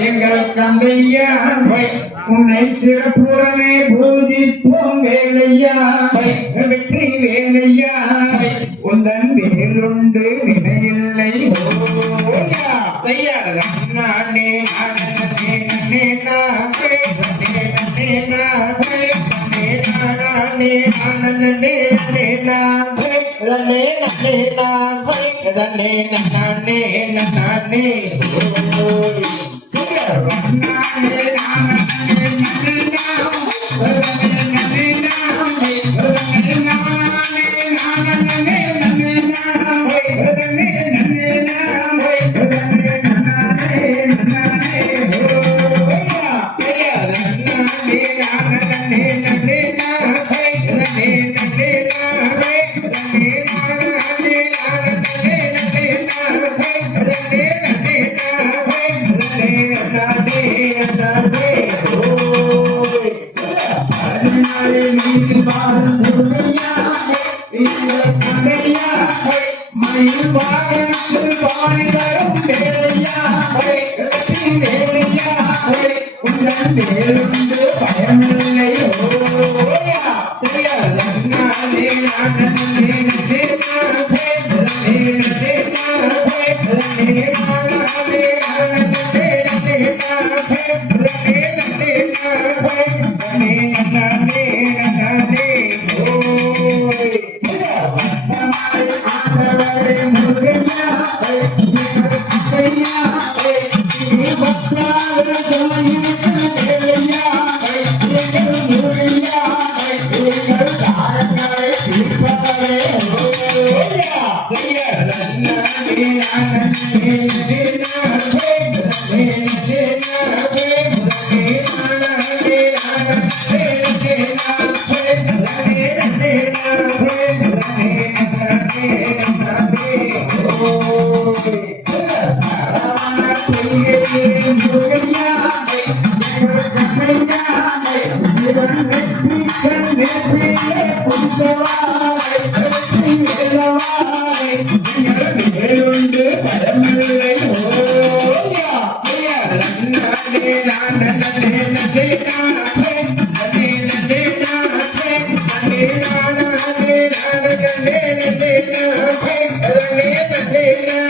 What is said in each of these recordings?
எங்கள் தந்தையா உன்னை சிறப்புடனே பூஜிப்போம் வேலையா வெற்றி வேலையா உந்தன் வேறுண்டு நினையில்லை நானே நானே நானே நானே ನೇ ನೇ ನಾಗೈ ನೇ ನೇ ನೇ ನೇ ನೇ தன்னே தன்னே தன்னே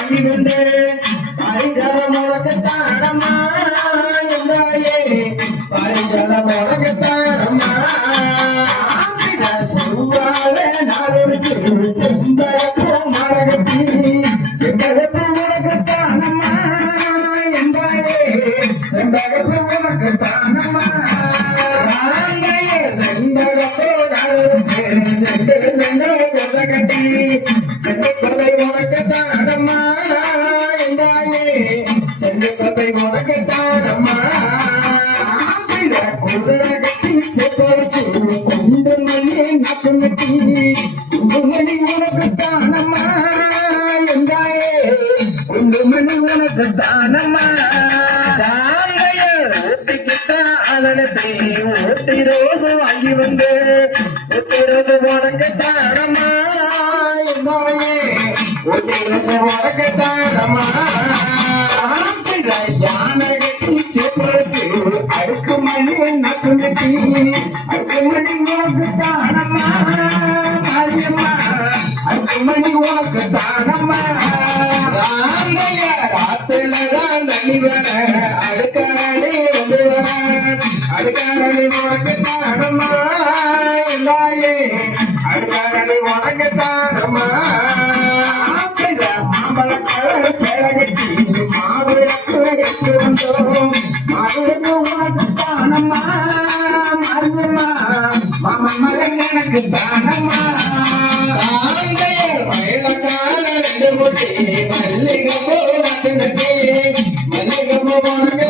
அணிவென்று வாங்கி வந்து உனக்கு தானம்மா தாயே உனக்கு தானம்மா ஜானகத்தி அடுக்கு மணி நட்டு நட்டி அடுக்கு மணி உனக்கு தானமா அடுக்கு மணி உனக்கு தானமா ராத்துல தான் தண்ணி வர எல்லாயே அடுக்காரடி உனக்கு தானம்மா மாம்பழக்கார சேலகத்தி மாவிளக்கு எட்டு வந்தோம். மாவிளக்கு உனக்கு தானம்மா மாமன் மகன் எனக்கு தானம்மா மயிலக்கால மல்லிகை மல்லிகை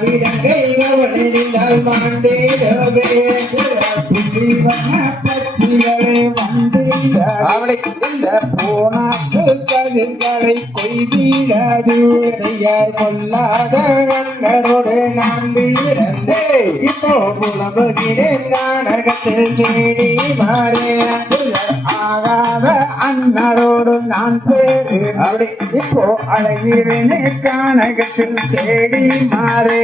நான் அவளை இந்த போனாக்கு கதிர்களை கொய்திடாது செய்யார் கொல்லாத கண்ணரோடு நான் வீரந்தே இப்போ புலம்புகிறேன் நாடகத்தில் தேடி மாறேன் ஆகாத அண்ணரோடு நான் சேரு அப்படி இப்போ அழகிறேனே கானகத்தில் தேடி மாறே.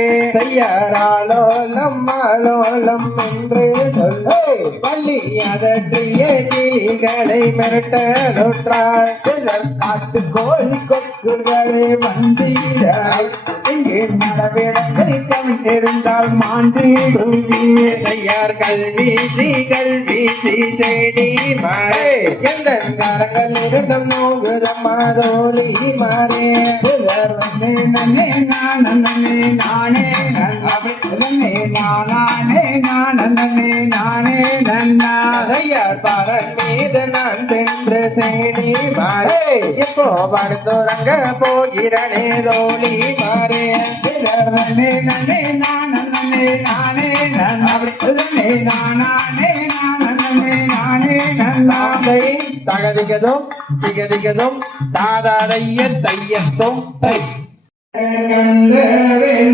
மாலோலம் என்று சொல்லு பள்ளி அதற்றிய நீகளை மிரட்டலுற்றாய் சிலர் காட்டு கோழி கொக்குகளே வந்தீராய் இங்கே மரவிடங்கை கவிழ்ந்திருந்தால் மாண்டிடுவீர் செய்யார் கல்வி கல்வி தேடி மாறே. எந்த கரங்கள் இருந்தும் நோகுதம்மா தோழி மாறே. நான் நானே நானே நான் நானே நன்னா. செய்யார் பாரன் மீது நான் சென்று தேடி மாறே. இப்போ படுத்துறங்க போகிறனே தோழி மாறே. நான் நன்னே நானே நன்னா நன்னே நானே. நான் நானே நன்னாதை தகதிகதும் திகதிகதும் தாதாரைய தையத்தும் தை.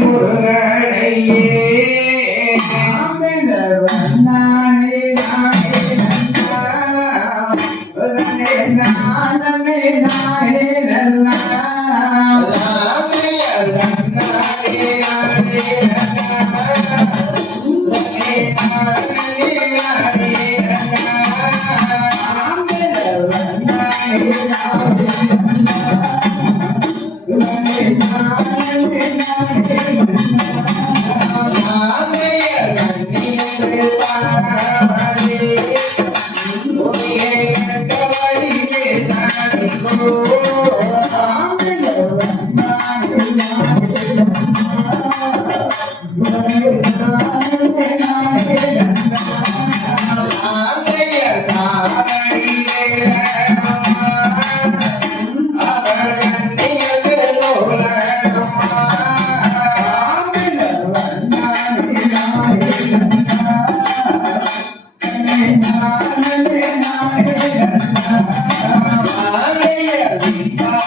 முருகனையே. நானே நானே நானே நல்லா Bye.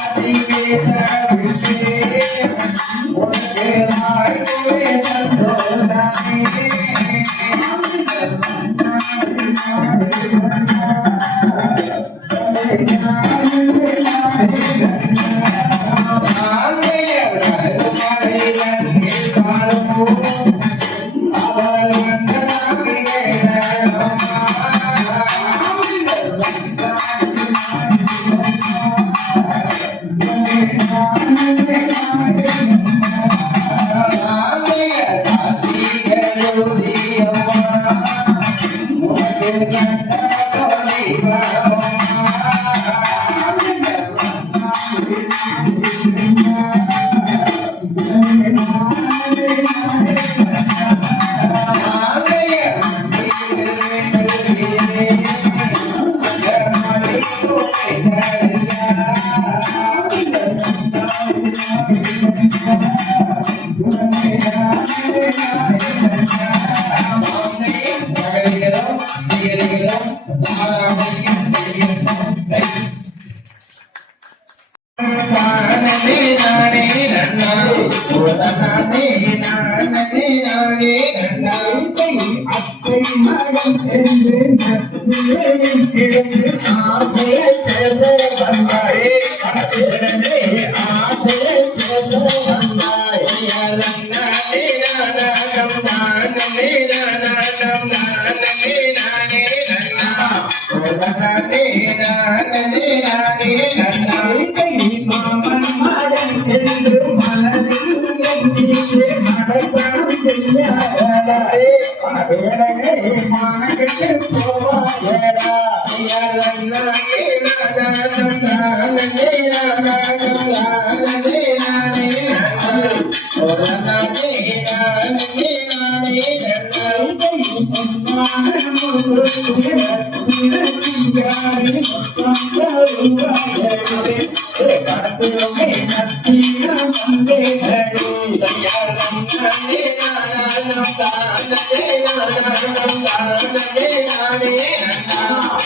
நானும் நானே நானே நன்னா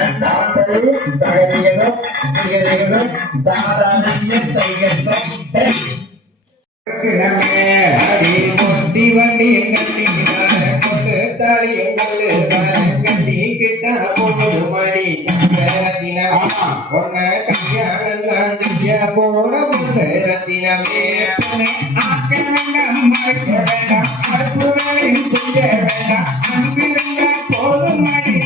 வண்டி வண்டி கட்டி கொண்டு கட்டி கிட்ட போது மணி ஒன்ன ரத்தினமே செய்ய வேண்டாம் போதும் மணி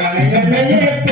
நனைய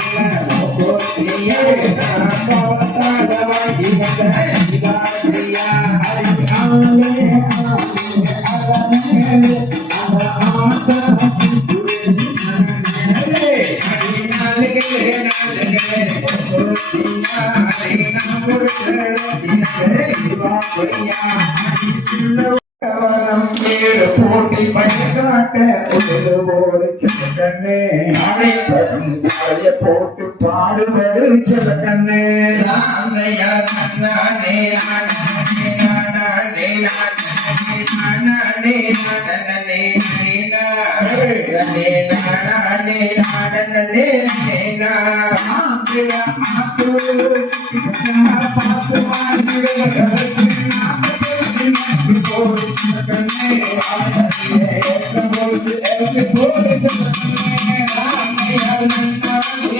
போட்டு பாடுவது கண்ணே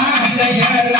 ஆந்தையரா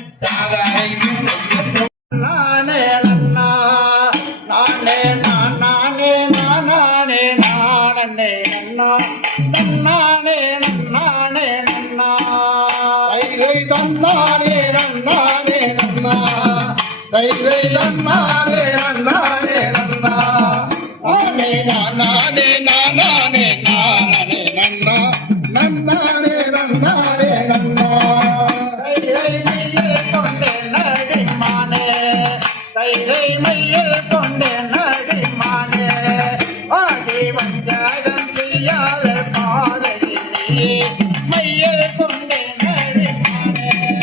மையில் கொண்டு நகைமானே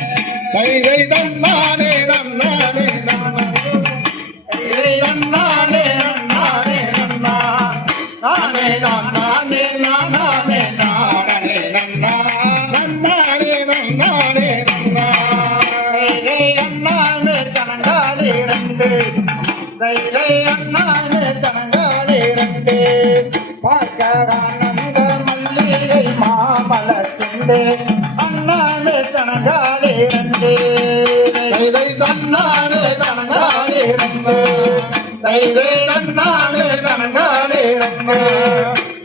தை தை நன்னானே நன்னானே நன்னா நானே நானே நானே நானே நானே நன்னானே நன்னானே ரெண்டு மாமல துண்டு அண்ணானு தனகாலே ரெண்டு. தைரை அண்ணானு கணங்காலே ரெண்டு. தைரை அண்ணானு கணங்காலே ரெண்டு.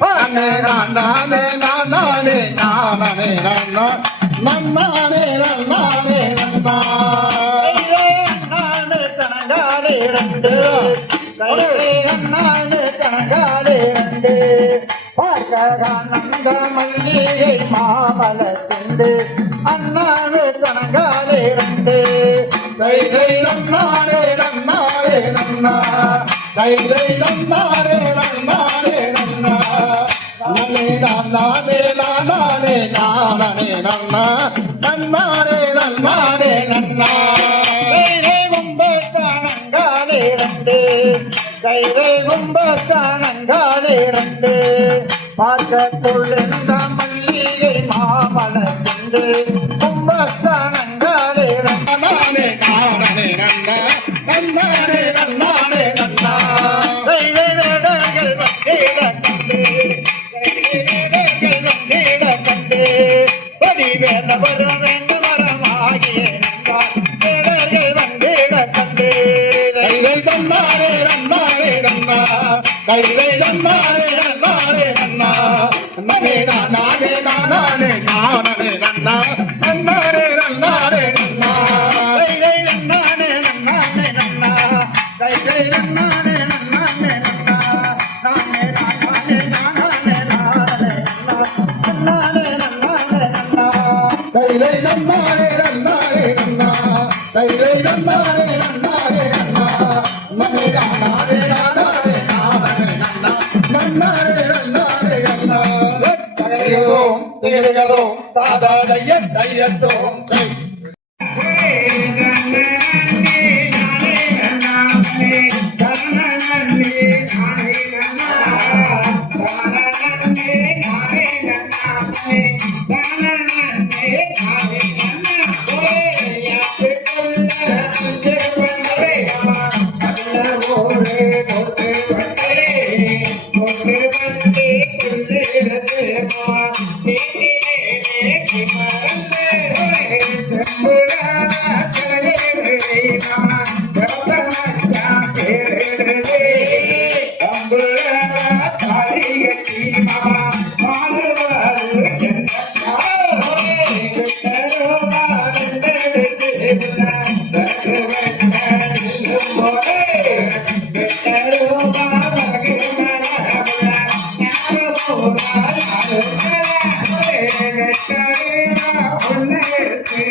நானே நானே நானே நானே நன்னா. நன்னானே நன்னானே நன்னா. தைரை ரெண்டு. ரெண்டு. பார்க்கறானந்த மல்லிகை மாமல துண்டு அண்ணானு கணங்காலே ரெண்டு தை தை நன்னாரே நன்னாரே நன்னா தை தை நன்னாரே நன்னாரே நன்னா நானே நானே நானே நானே நன்னா நன்னாரே நன்னாரே நன்னா கைதை கும்ப கணங்காலே ரெண்டு பார்க்க கொள்ளுந்த மல்லிகை மாமல கும்பஸ்தானங்களே கும்ப கணங்காலே ரெண்டு நானே நானே நன்னா நன்னாரே நன்னாரே நன்னா வர வரமாகிய கைதை தன்னாரே கைதை தன்னாரே நானே நன்னா நன்னாரே நன்னாரே நன்னா கைதை நன்னானே நன்னானே நன்னா ఎత్తు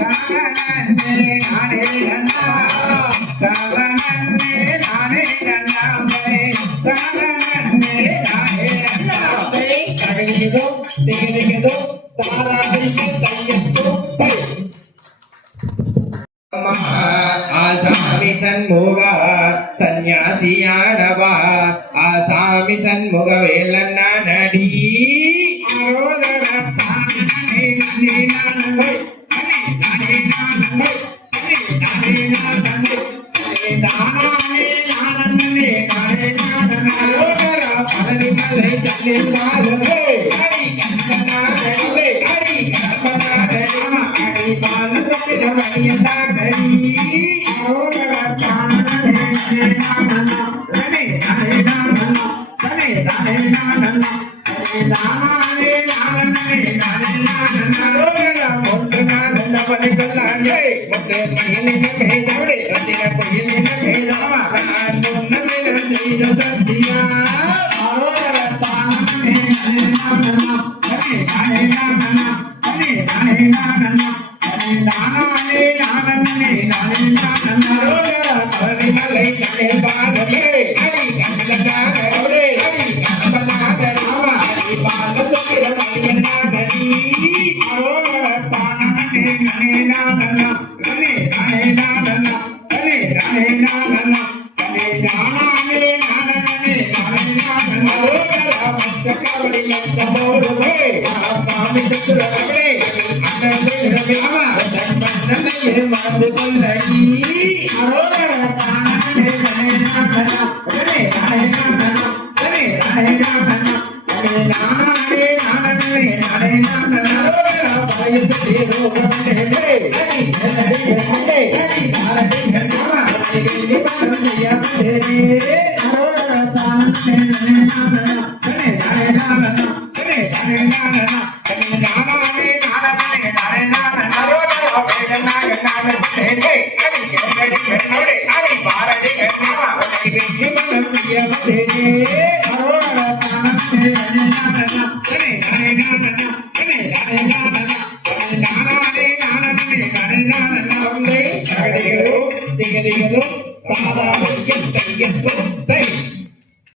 தையத்தோம் মাঝে বললেন